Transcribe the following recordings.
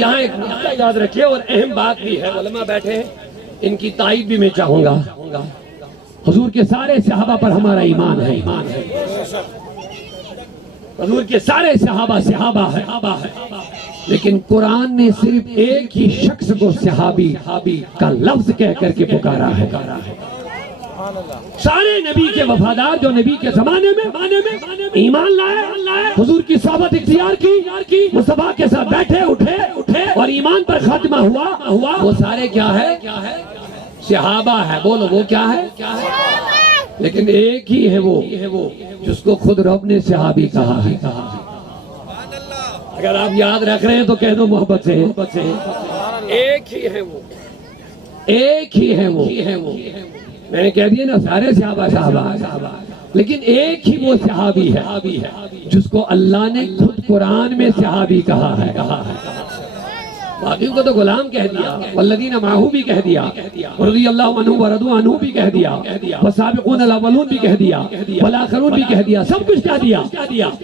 यहाँ एक नुक्ता याद रखिए और अहम बात भी है, उलमा बैठे हैं, इनकी तारीफ भी मैं चाहूंगा। हुजूर के सारे सहाबा पर हमारा ईमान है, ईमान है। हुजूर के सारे सहाबा है, लेकिन कुरान ने सिर्फ एक ही शख्स को सहाबी का लफ्ज कह करके पुकारा है। सारे नबी के वफादार जो नबी के जमाने में ईमान लाए, हुजूर की सोहबत इख्तियार की, मुस्तफा के साथ बैठे उठे और ईमान पर खात्मा हुआ, वो सारे क्या है? सहाबा है। बोलो वो क्या है? लेकिन एक ही है वो जिसको खुद रब ने सहाबी कहा है। अगर आप याद रख रहे हैं तो कह दो मोहब्बत से, एक ही है वो, एक ही है वो। मैंने कह दिया ना सारे सहाबा, लेकिन एक ही वो सहाबी है जिसको अल्लाह ने खुद कुरान में सहाबी कहा है। बाकियों को तो गुलाम कह दिया, वल्लदीना माहू भी कह दिया, रज़ियल्लाहु अन्हु व रदू अन्हु भी कह दिया, वसाबिक़ूनल अव्वलून भी कह दिया, वल आखिरून भी कह दिया, सब कुछ कह दिया।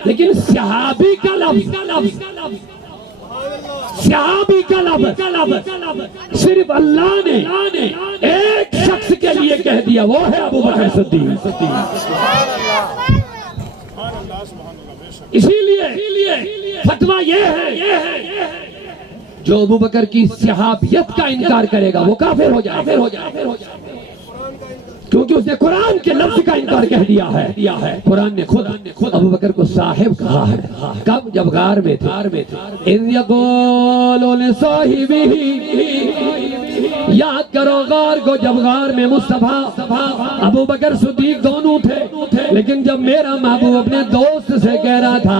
लेकिन सहाबी का लफ्ज़, सहाबी का लफ्ज़ सिर्फ अल्लाह ने एक शख्स के लिए कह दिया, वो है अबू बकर सिद्दीक़। इसीलिए फतवा ये है जो अबू बकर की सहाबियत का इनकार करेगा वो काफिर हो जाए, क्योंकि उसने कुरान के लफ्ज का इनकार कह दिया है। कुरान ने खुद अबू बकर को साहिब कहा है। कब? जब गार में थे। इज़ यक़ूलु लिसाहिबिही, याद करो गार को, जब गार में मुस्तफा अबू बकर सिद्दीक दोनों थे, लेकिन जब मेरा महबूब अपने दोस्त से कह रहा था,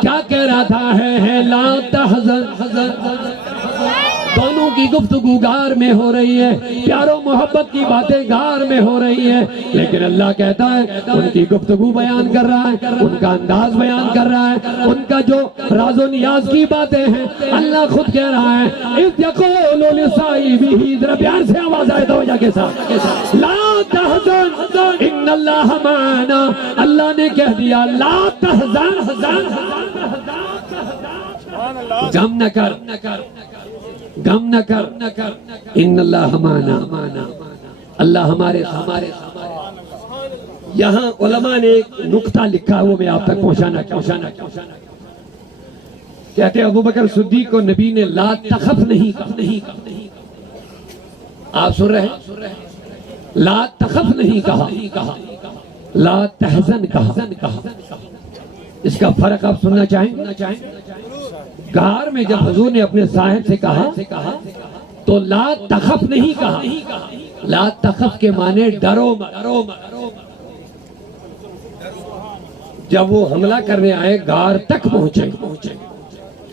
क्या कह रहा था? है ला तहज़न। दोनों की गुफ्तगू गार में हो रही है, प्यारो मोहब्बत की बातें गार में हो रही है, लेकिन अल्लाह कहता है उनकी गुफ्तगू बयान कर रहा है, उनका अंदाज बयान कर रहा है, उनका जो राज़ो नियाज की बातें हैं अल्लाह खुद कह रहा है। इज़ यक़ूलु लिसाहिबिही, जरा प्यार से आवाज आए तवज्जो के साथ, ला तहज़न इन्नल्लाह माना। अल्लाह ने कह दिया ला तहज़न, गम न कर, इन्नल्लाह माना, अल्लाह हमारे। यहाँ उलमा ने एक नुक्ता लिखा, वो मैं आप तक पहुंचाना। कहते हैं अबू बकर सिद्दीक को नबी ने ला तखफ नहीं कहा। आप सुन रहे हैं? ला तखफ नहीं कहा, ला तहज़न कहा। इसका फर्क आप सुनना चाहें? गार में जब हुजूर ने अपने साहिब से कहा तो ला तखफ नहीं कहा। ला तखफ के माने डरो मत। जब वो हमला करने आए गार तक पहुंचे,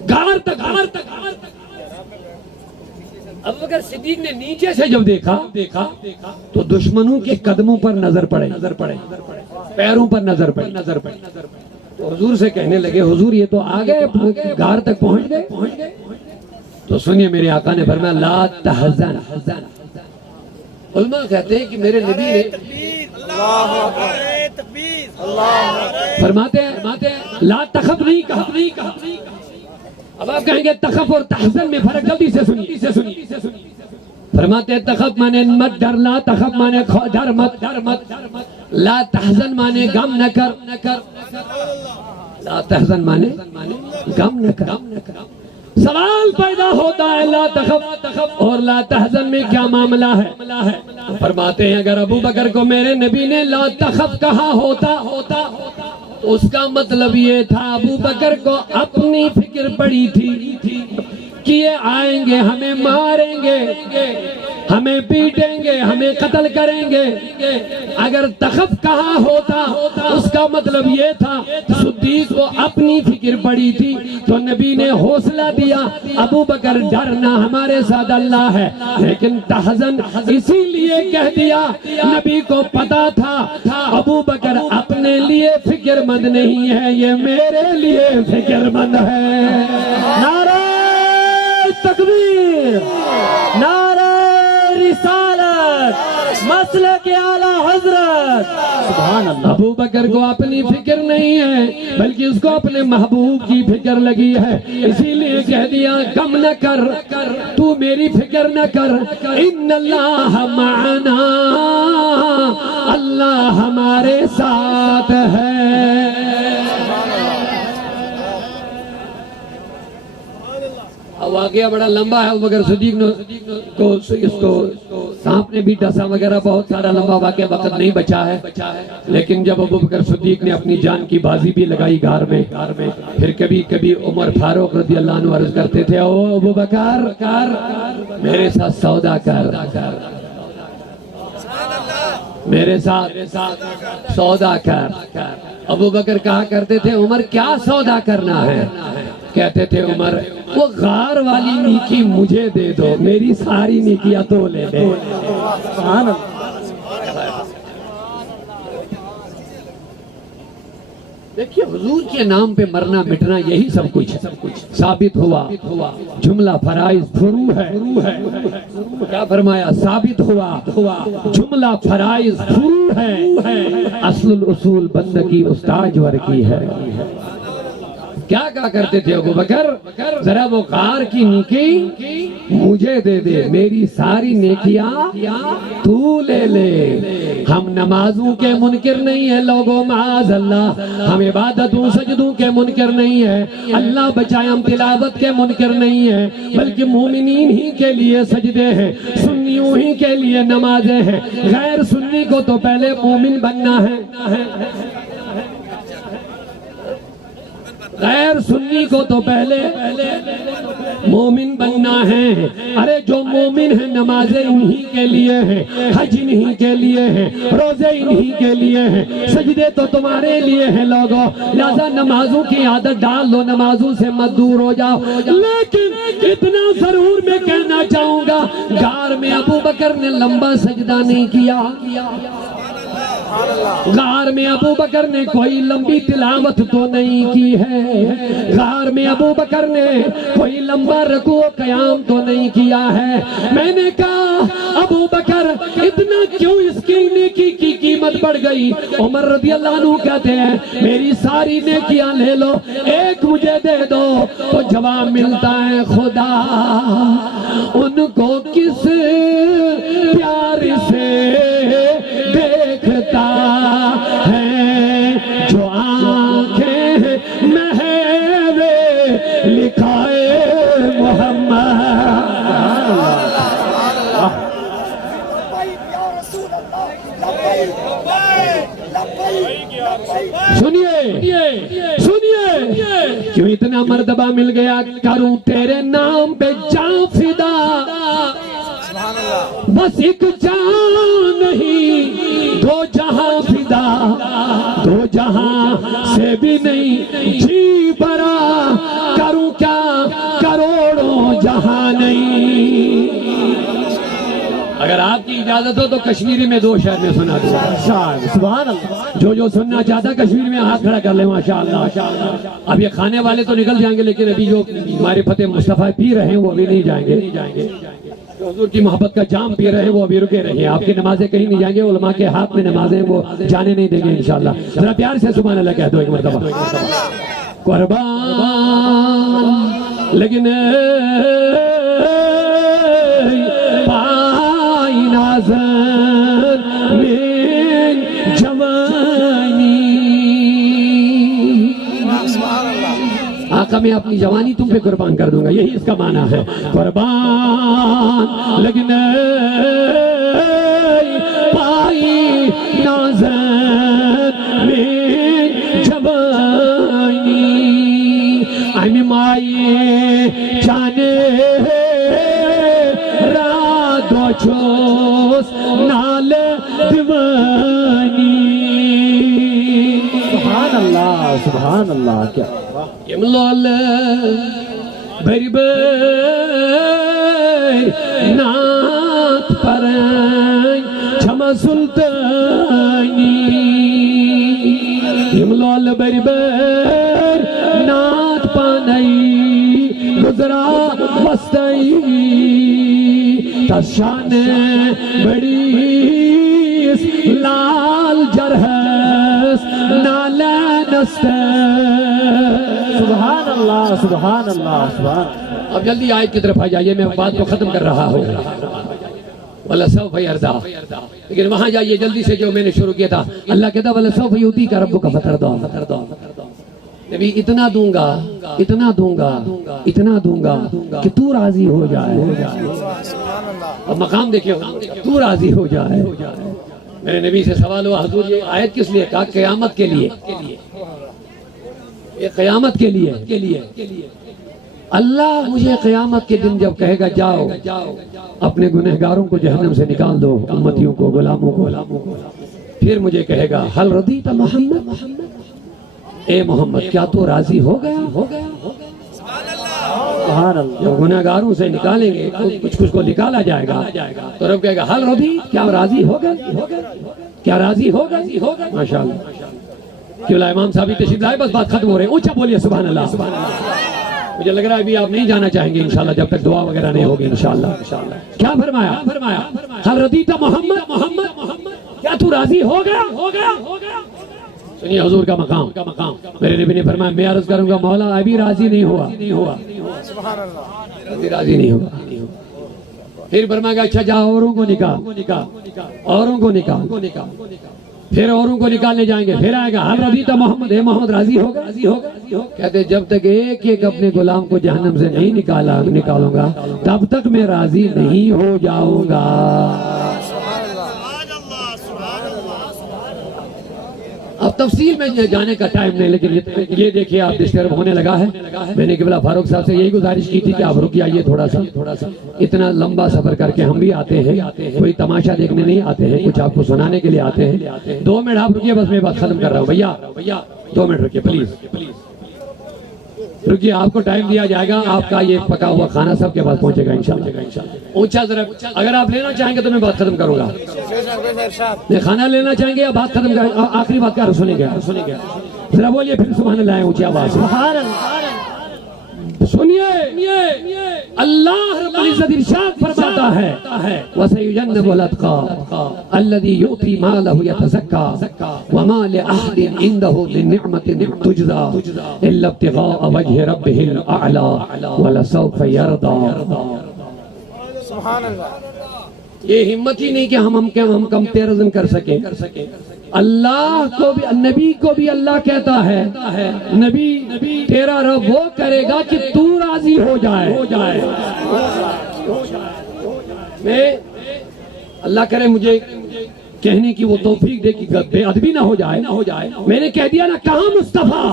गार तक। अबू बकर सिद्दीक ने नीचे से जब देखा तो दुश्मनों के कदमों पर नजर पड़े, पैरों पर नजर पड़े। तो हुजूर से कहने लगे, हुजूर ये तो आ गए, गार तक पहुंच गए। तो सुनिए, मेरे आका ने फरमाया ला तहज़न। उलमा कहते हैं कि मेरे नबी ने फरमाते हैं ला तखफ नहीं कहा। अब आप कहेंगे तखफ और तहज़न में फर्क, जल्दी से सुनिए। फरमाते तखफ माने मत डर, ला तखफ माने डर मत, ला तहज़न माने गम न कर, ला तहज़न माने गम न कर। सवाल पैदा होता है ला तखफ और ला तहज़न में क्या मामला है? फरमाते हैं अगर अबू बकर को मेरे नबी ने ला तखफ कहा होता, उसका मतलब ये था अबू बकर को अपनी फिक्र पड़ी थी कि ये आएंगे, हमें मारेंगे, हमें पीटेंगे, हमें कत्ल करेंगे। अगर तखफ कहा होता उसका मतलब ये था सिद्दीक को अपनी फिक्र पड़ी थी, तो नबी ने हौसला दिया अबू बकर डरना, हमारे साथ अल्लाह है। लेकिन तहज़न इसीलिए कह दिया, नबी को पता था अबू बकर अपने लिए फिक्रमंद नहीं है, ये मेरे लिए फिक्रमंद है। नारा तकबीर, नारा रिसालत, मसलक आला हज़रत। सुभान अल्लाह। अबू बकर को अपनी फिक्र नहीं है बल्कि उसको अपने महबूब की फिक्र लगी है, इसीलिए कह दिया गम न कर, तू मेरी फिक्र न कर, इन्नल्लाह माना, अल्लाह हमारे साथ है। वाकया बड़ा लंबा है, मगर सिद्दीक को इसको सांप ने भी डसा वगैरह, बहुत सारा लंबा वाकया, वक्त नहीं बचा है। लेकिन जब अबू बकर सिद्दीक ने अपनी जान की बाजी भी लगाई गार में, फिर कभी कभी उमर फारूक रज़ी अल्लाह अन्हु अर्ज करते थे, ओ अबू बकर मेरे साथ सौदा कर, मेरे साथ सौदा कर। अबू बकर कहा करते थे, उमर क्या सौदा करना है? कहते थे उमर, वो गार वाली नीकी मुझे दे दो, मेरी सारी नीकियां तो ले दे। देखिए हुजूर के नाम पे मरना मिटना यही सब कुछ है, सब कुछ साबित हुआ। जुमला फराइज फुरू है, क्या फरमाया? साबित हुआ जुमला फराइज फुरू है, असलुल उसूल बंदगी उस्ताद वर की है। क्या कहा करते थे अबू बकर, जरा वो गार की नेकी मुझे दे दे, मेरी सारी नेकियां तू ले ले। हम नमाजों के मुनकिर नहीं है लोगों, माज़ अल्लाह, हम इबादतों सजदों के मुनकिर नहीं है, अल्लाह बचाए, हम तिलावत के मुनकिर नहीं है, बल्कि मोमिनीन ही के लिए सजदे हैं, सुन्नियों ही के लिए नमाजें हैं। गैर सुन्नी को तो पहले मोमिन बनना है, गैर सुन्नी को तो पहले मोमिन बनना है। अरे जो मोमिन है नमाजें इन्हीं के लिए हैं, हज इन्हीं के लिए हैं, रोजे इन्हीं के लिए हैं, सजदे तो तुम्हारे लिए हैं लोगों। लिहाजा नमाजों की आदत डाल लो, नमाजों से मत दूर हो जाओ। लेकिन इतना जरूर मैं कहना चाहूंगा, गार में अबू बकर ने लंबा सजदा नहीं किया, गार में अबू बकर ने कोई लंबी तिलावत तो नहीं की है, गार में अबू बकर ने कोई लंबा रकू कयाम तो नहीं किया है। मैंने कहा अबू बकर इतना क्यों इसकी नेकी की कीमत बढ़ गई? उमर रज़ी अल्लाह अन्हु कहते हैं मेरी सारी नेकियां ले लो, एक मुझे दे दो। तो जवाब मिलता है खुदा उनको किस प्यार से देखता है, जो आंखें महवे लिखाए मोहम्मद। सुनिए सुनिए, क्यों इतना मर्तबा मिल गया, करूं तेरे नाम पे जान फिदा, बस एक जान नहीं दो जहां फिदा, दो जहां से भी नहीं जी भरा, करूं क्या करोड़ों जहां नहीं। अगर आपकी इजाजत हो तो कश्मीरी में 2 शेर में सुना दूंगा। सुभान अल्लाह। जो सुनना चाहता कश्मीर में हाथ खड़ा कर ले, माशाअल्लाह। अब ये खाने वाले तो निकल जाएंगे, लेकिन अभी जो हमारे फतेह मुस्तफा पी रहे हैं वो अभी नहीं जाएंगे। जो हुजूर की मोहब्बत का जाम पी रहे हैं वो अभी रुके रहे हैं। आपकी नमाजें कहीं नहीं जाएंगे, उलमा के हाथ में नमाजें वो जाने नहीं देंगे इंशाअल्लाह। जरा प्यार से सुभान अल्लाह कह दो एक मरतबा। कुर्बान लेकिन पाई नाज़न में जवानी, आका मैं अपनी जवानी तुम पे कुर्बान कर दूंगा, यही इसका माना है। कुर्बान लेकिन पाई नाज़न में जवानी, आमी माये जाने रादो छोस नाल दीवानी। सुभान अल्लाह सुभान अल्लाह। क्या यमलोल भरी नाथ पर क्षमा सुल्तानी, यमलोल भरी नाथ पानई गुजरा वस्तई, तशान बड़ी लाल मस्त है। सुभान अल्लाह सुभान अल्लाह सुभान। अब जल्दी आयत की तरफ आ जाइए, मैं बात को खत्म कर रहा हूँ। वला सौफ यरदा, लेकिन वहां जाइए जल्दी से, जो मैंने शुरू किया था। अल्लाह कहता वला सौफ युती का रब्बुका फतरदा। नबी इतना दूंगा, इतना दूंगा, इतना दूंगा कि तू राजी हो जाए। अब मकाम देखिए, तू राजी हो जाए। मेरे नबी से सवाल हुआ, हुजूर ये आयत किस लिए? कहा क़यामत के लिए, ये क़यामत के लिए। अल्लाह मुझे क़यामत के दिन जब कहेगा जाओ अपने गुनहगारों को जहन्नम से निकाल दो, उम्मतियों को, गुलामों को, फिर मुझे कहेगा हल रदीत मोहम्मद, ए मोहम्मद क्या तू राजी हो गया? जब गुनहगारों से निकालेंगे तो कुछ को निकाला जाएगा, तो रब कहेगा हल रदी, क्या राजी हो गए? क्या राजी हो गए? माशाअल्लाह। क्यों इमाम साहब तशरीफ लाए, बस बात खत्म हो रही है। ऊंचा बोलिए सुभान अल्लाह। मुझे लग रहा है अभी आप नहीं जाना चाहेंगे इंशाल्लाह, जब तक दुआ वगैरह नहीं होगी इंशाल्लाह। क्या फरमाया? हल रदीता मोहम्मद, क्या तू राजी हो गया? सुनिए हुजूर का मकाम। मेरे नबी ने फरमाया मैं अर्ज करूंगा मौला अभी राजी नहीं हुआ, अभी राजी नहीं हुआ। फिर फरमाएगा अच्छा जाओ औरों को निकाल, फिर औरों को निकालने जाएंगे। फिर आएगा हल रदीता मोहम्मद, ए मोहम्मद राजी होगा? कहते जब तक एक अपने गुलाम को जहन्नम से नहीं निकालूंगा तब तक मैं राजी नहीं हो जाऊंगा। अब तफसील में जाने का टाइम नहीं, लेकिन ये देखिए आप डिस्टर्ब होने लगा है। मैंने किबला फारूक साहब से यही गुजारिश की थी कि आप रुक जाइए थोड़ा सा। इतना लंबा सफर करके हम भी आते हैं, कोई तमाशा देखने नहीं आते हैं, कुछ आपको सुनाने के लिए आते हैं। 2 मिनट आप रुकिए, बस मैं बात खत्म कर रहा हूँ। भैया 2 मिनट रुकिए प्लीज, रुकिए। आपको टाइम दिया जाएगा, आपका ये पका हुआ खाना सबके पास पहुंचेगा इंशाल्लाह। ऊंचा जरा, अगर आप लेना चाहेंगे तो मैं बात खत्म करूंगा। मैं खाना लेना चाहेंगे या बात खत्म कर, आखिरी बात कर सुनेंगे जरा बोलिए फिर सुभान अल्लाह ऊंची आवाज से। सुनिए अल्लाह रब्बुल इज्जत इरशाद फरमाता है वसयुजन्नबुल अत्का अल्लज़ी युती मालहु यतज़क्का वमा लिअहदिन इंदहु मिन निअमतिन तुजज़ा इल्ला इब्तिगाअ वजहि रब्बिहिल अअला वलसौफ यरदा। सुभान अल्लाह। ये हिम्मत ही नहीं कि हम कंपैरिजन कर सके। अल्लाह को भी, नबी को भी अल्लाह कहता है नबी तेरा रब वो करेगा कि तू राजी हो जाए। मैं अल्लाह करे मुझे कहने की वो तौफीक दे कि बेअदबी ना हो जाए। मैंने कह दिया ना, कहाँ मुस्तफा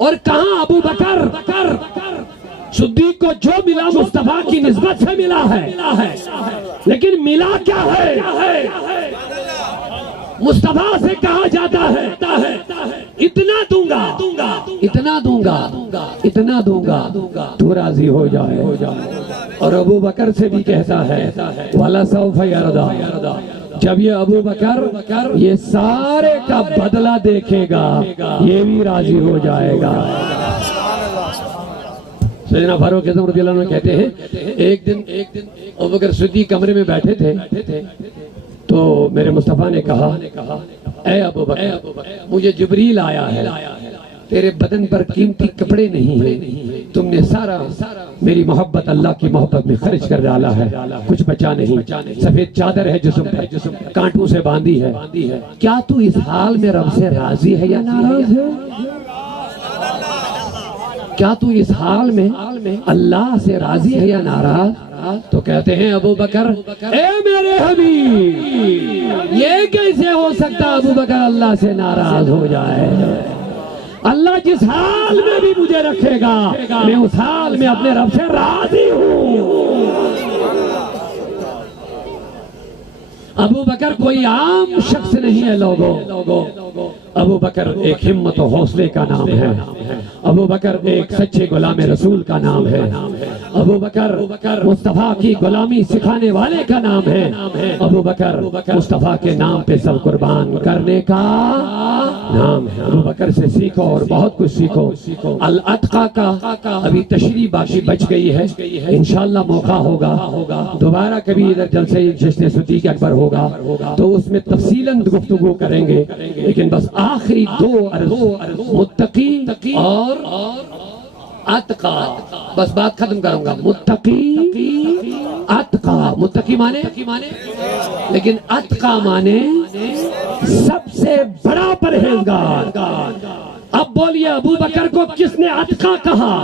और कहाँ अबू बकर। सिद्दीक को जो मिला मुस्तफा की निस्बत से मिला है, लेकिन मिला क्या है? मुस्तफा से कहा जाता है इतना दूंगा तू राजी हो जाए। और अबू बकर से भी कहता है वाला सौफ यरदा, जब ये अबू बकर ये सारे का बदला देखेगा ये भी राजी हो जाएगा। सैयदना फारूक आज़म रज़ियल्लाहु अन्हु कहते हैं एक दिन अबू बकर सिद्दीक कमरे में बैठे थे तो मेरे मुस्तफा ने कहा ऐ अबू बकर मुझे जिब्रील आया है, तेरे बदन पर कीमती कपड़े नहीं है, तुमने सारा मेरी मोहब्बत अल्लाह की मोहब्बत में खर्च कर डाला है, कुछ बचा नहीं। सफेद चादर है जिस्म पर, कांटों से बांधी है। क्या तू इस हाल में रब से राजी है या नाराज है? क्या तू इस हाल में अल्लाह से राजी है या नाराज? तो कहते हैं अबू बकर ए मेरे हबीब, ये कैसे हो सकता अबू बकर अल्लाह से नाराज हो जाए? अल्लाह जिस हाल में भी मुझे रखेगा मैं उस हाल में अपने रब से राजी हूँ। अबू बकर कोई आम शख्स नहीं है लोगों। अबू बकर एक हिम्मत और हौसले का नाम है। अबू बकर एक सच्चे गुलाम रसूल का नाम है। अबू बकर मुस्तफा की गुलामी सिखाने वाले का नाम है। अबू बकर मुस्तफा के नाम पे सब कुर्बान करने का नाम है। अबू बकर से सीखो और बहुत कुछ सीखो। अल अतका का अभी तशरीह बाकी बच गई है, इंशाअल्लाह मौका होगा दोबारा कभी इधर जलसे जश्न सिद्दीक़ अकबर होगा तो उसमें तफसीलन गुफ्तगू करेंगे। लेकिन बस आखिरी दो अर्ज़ मुत्तकी और अतका, बस बात खत्म करूंगा। मुत्तकी अतका, मुत्तकी माने लेकिन अतका माने सबसे बड़ा परहेजगार। अब बोलिए अबू बकर को किसने अतका कहा?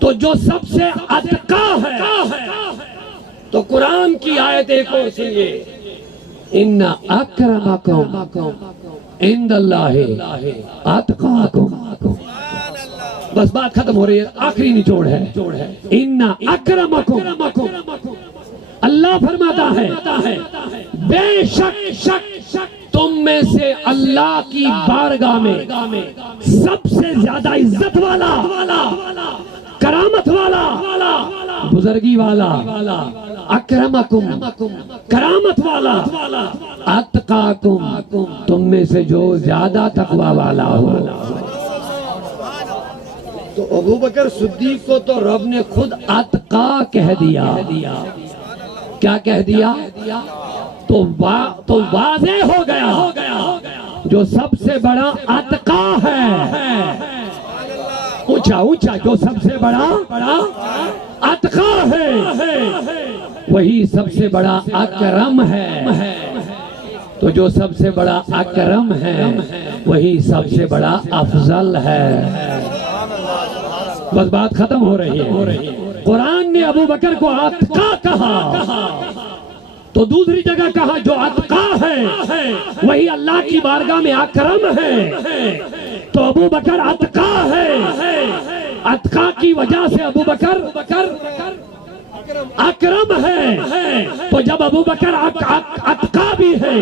तो जो सबसे अतका है तो कुरान की आयत एक और सुनिए, इन्ना अक्रमकुम इंदल्लाहि अतकाकुम। बस बात खत्म हो रही है, आखिरी निचोड़ है। इन्ना अक्रमकुम, अल्लाह फरमाता है बेशक तुम में से अल्लाह की बारगाह में सबसे ज्यादा इज्जत वाला, करामत वाला, बुजुर्गी वाला, अक्रमकुम करामत वाला, अतकाकुम तुम में से जो ज्यादा तकवा वाला हो। तो अबू बकर सिद्दीक को तो रब ने खुद अतका कह दिया। क्या कह दिया? तो वाज़े हो गया जो सबसे बड़ा अतका है, ऊंचा जो सबसे बड़ा अतका है वही सबसे बड़ा अकरम है। तो जो सबसे बड़ा अकरम है वही सबसे बड़ा अफजल है। बस बात खत्म हो रही है। कुरान ने अबू बकर को अतका कहा तो दूसरी जगह कहा जो अतका है वही अल्लाह की बारगाह में अकरम है। तो अबू बकर अतका है, अतका की वजह से अबू बकर अकरम है। तो जब अबू बकर अतका भी है,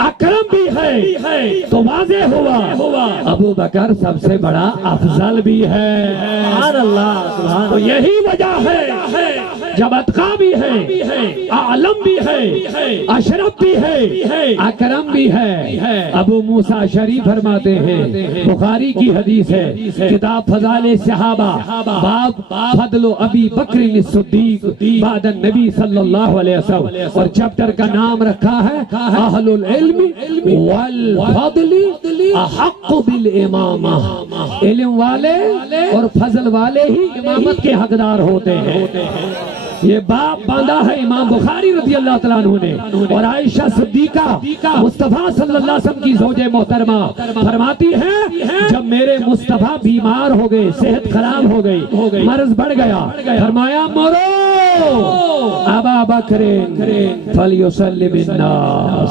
अकरम भी है तो वाज़े हुआ अबू बकर सबसे बड़ा अफजल भी है। तो यही वजह है जब अतका भी है, आलम भी है, अशरफ भी है, अकरम भी है। अबू मूसा शरीफ फरमाते हैं, बुखारी की हदीस है, किताब फज़ाइल सहाबा बाब फदलो अबी बकर सिद्दीक बाद नबी सल्लल्लाहु अलैहि वसल्लम, और चैप्टर का नाम रखा है अहलुल इल्म वल फदली अहक्कु बिल इमामा। इल्म वाले और फजल वाले ही इमामत के हकदार होते हैं। ये बाप बांधा है इमाम बुखारी रज़ी अल्लाह तआला अन्हु ने। और आयशा सिद्दीका मुस्तफा सल्लल्लाहु अलैहि वसल्लम की ज़ौजे मोहतरमा फरमाती है जब मेरे मुस्तफा बीमार हो गए, सेहत खराब हो गई, मर्ज बढ़ गया, फरमाया मरो अबा बकर फलयुसल्लि बिन्नास,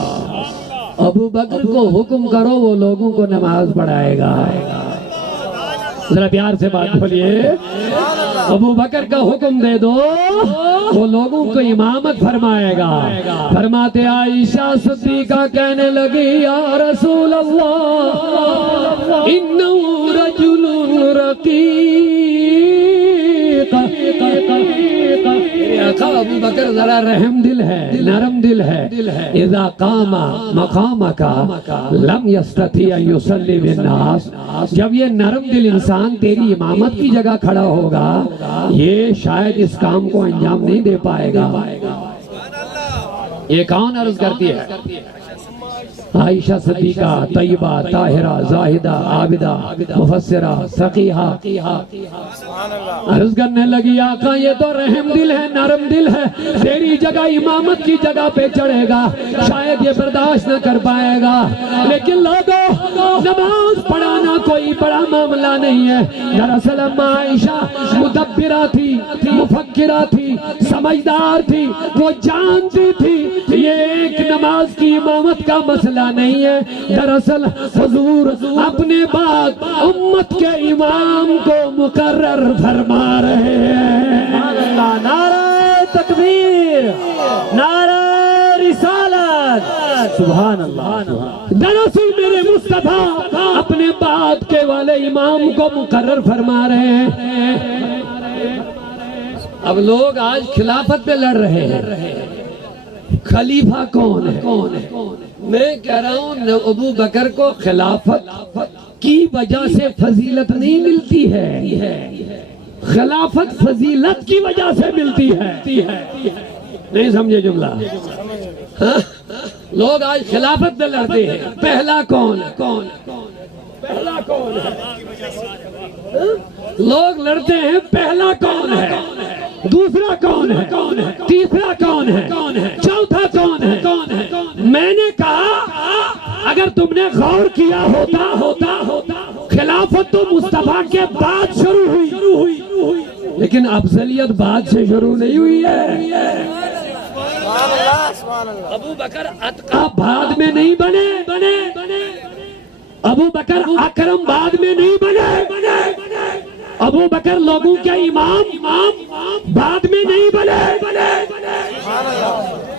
अबू बकर को हुक्म करो वो लोगों को नमाज पढ़ाएगा। जरा प्यार से बात बोलिए, अबू बकर का हुक्म दे दो वो लोगों को इमामत फरमाएगा। फरमाते आयशा सिद्दीका कहने लगी या रसूल अल्लाह इन्नहु रजुलुन रकीक, अबू बकर जरा रहम दिल है, नरम दिल है। इज़ा कामा मकामका लम यस्तती अन युसल्ली बिन्नास, जब ये नरम दिल इंसान तेरी इमामत की जगह खड़ा होगा ये शायद इस काम को अंजाम नहीं दे पाएगा। ये कौन अर्ज करती है? आयशा सिद्दीका तैयबा ताहिरा जाहिदा आबिदा मुफस्सिरा फकीहा अर्ज करने लगी आका ये तो रहम दिल है, नरम दिल है, तेरी जगह इमामत की जगह पे चढ़ेगा शायद ये बर्दाश्त न कर पाएगा। लेकिन लोगों नमाज पढ़ाना कोई बड़ा मामला नहीं है। दरअसल आयशा मुदब्बिरा थी, मुफक्किरा थी, समझदार थी, वो जानती थी ये एक नमाज की इमामत का मसला नहीं है। दरअसल हुजूर अपने बाद उम्मत के इमाम को मुकर्रर फरमा रहे हैं। नारे तकबीर, नारे रिसालत, सुभान अल्लाह। दरअसल मेरे मुस्तफा अपने बाद के वाले इमाम को मुकर्रर फरमा रहे हैं। अब लोग आज खिलाफत पे लड़ रहे हैं, खलीफा कौन है? कौन है? मैं कह रहा हूँ अबू बकर को खिलाफत की वजह से फजीलत नहीं मिलती है, खिलाफत फजीलत की वजह से मिलती है। नहीं समझे जुमला? हाँ? लोग आज खिलाफत में लड़ते हैं, पहला कौन है? कौन पहला कौन है? हाँ? लोग लड़ते हैं पहला कौन है, दूसरा कौन है, तीसरा कौन है, चौथा कौन है। मैंने कहा अगर तुमने गौर किया होता खिलाफत तो मुस्तफा के बाद शुरू हुई, लेकिन अफजलियत बाद से शुरू नहीं हुई है। अबू बकर अतका बाद में नहीं बने, अबू बकर अकरम बाद में नहीं बने, अबू बकर लोगों के इमाम बाद में नहीं बने।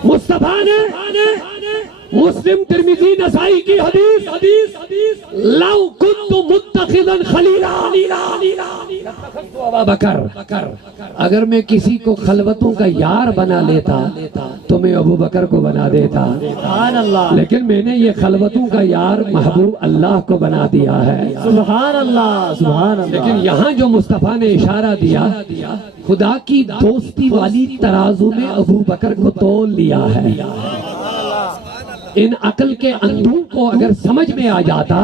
मुस्तफा ने मुस्लिम तिरमिजी नसाई की हदीस लौ कुन्तु मुत्तखिदन खलीला अबू बकर, अगर मैं किसी को खलवतों का यार बना लेता तो मैं अबू बकर को बना देता, सुभान अल्लाह। लेकिन मैंने ये खलवतों का यार महबूब अल्लाह को बना दिया है। सुभान अल्लाह, सुभान अल्लाह। लेकिन यहाँ जो मुस्तफा ने इशारा दिया, खुदा की दोस्ती वाली तराजू में अबू बकर को तोल लिया है। इन अकल के अंधों को अगर समझ में आ जाता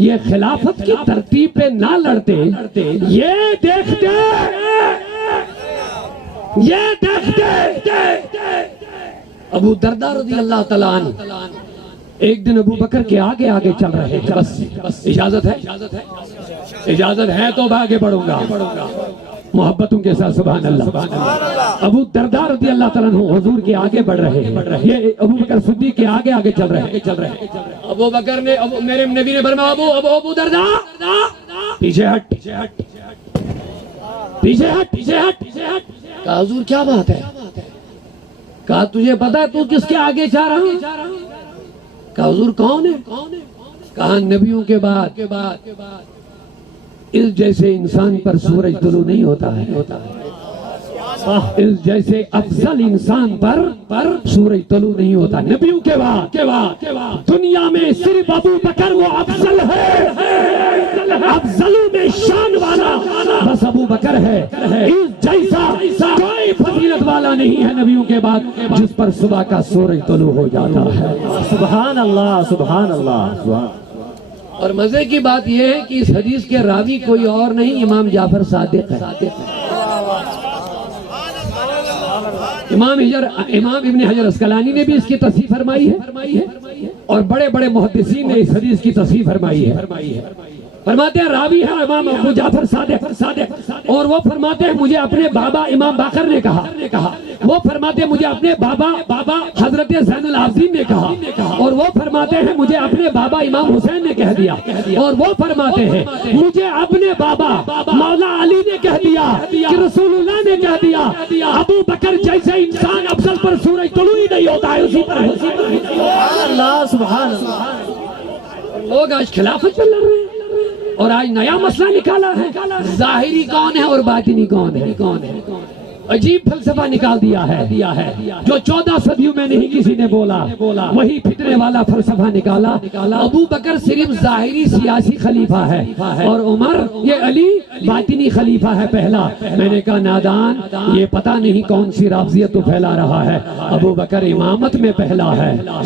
ये खिलाफत की तरतीब पे ना लड़ते, ये देखते अबू दरदा रज़ी अल्लाह तआला अन्हु एक दिन अबू बकर के आगे आगे चल रहे हैं। बस इजाजत है तो आगे बढ़ूंगा मोहब्बतों के साथ। सुभान अल्लाह। अबू दरदा रज़ी अल्लाह तआला अन्हु हुजूर के आगे बढ़ रहे हैं, ये अबू बकर सिद्दीक के आगे आगे चल रहे हैं। अबू बकर ने मेरे नबी ने फरमाया अबू दरदा पीछे हट। कहा हुजूर क्या बात है? कहा तुझे पता है तू किसके आगे जा रहा है? कहा हुजूर कौन है? कहा नबियों के बाद इस जैसे इंसान पर सूरज तुलू नहीं होता है, इस जैसे अफजल इंसान पर सूरज तुलू नहीं होता। नबियों के बाद दुनिया में सिर्फ अबू बकर वो अफजल है, अफजलों में शान वाला बस अबू बकर है। इस जैसा कोई फजीलत वाला नहीं है नबियों के बाद जिस पर सुबह का सूरज तुलू हो जाता है। सुभान अल्लाह, सुभान अल्लाह। और मजे की बात यह है कि इस हदीस के रावी कोई और नहीं, इमाम जाफर सादिक है। इमाम इब्न हजर अस्कलानी ने भी इसकी तस्हीह फरमाई है और बड़े बड़े मुहद्दिसीन ने इस हदीस की तस्हीह फरमाई है। फरमाते हैं रावी है इमाम अबू जाफर सादिक और वो फरमाते हैं मुझे अपने बाबा इमाम बाकर ने कहा, वो फरमाते हैं मुझे अपने बाबा हजरत ज़ैनुल आबिदीन ने कहा, और वो फरमाते हैं मुझे अपने बाबा इमाम हुसैन ने कह दिया, और वो फरमाते हैं मुझे अपने बाबा मौला अली ने कह दिया कि रसूलुल्लाह ने कह दिया अबू बकर जैसे इंसान अफजल पर सूरज तुलू ही नहीं होता है उसी पर। अल्लाह, सुभान अल्लाह। लोग आज खिलाफत में लड़ रहे हैं और आज नया मसला निकाला है, जाहिरी कौन है और बातिनी कौन है। अजीब फलसफा निकाल दिया है जो 14 सदियों में नहीं किसी ने बोला, वही फितने वाला फलसफा निकाला। अबू बकर सिर्फ जाहिरी सियासी खलीफा है और उमर ये अली बातिनी खलीफा है पहला। मैंने कहा नादान, ये पता नहीं कौन सी राफजियत तो फैला रहा है। अबू बकर इमामत में पहला है।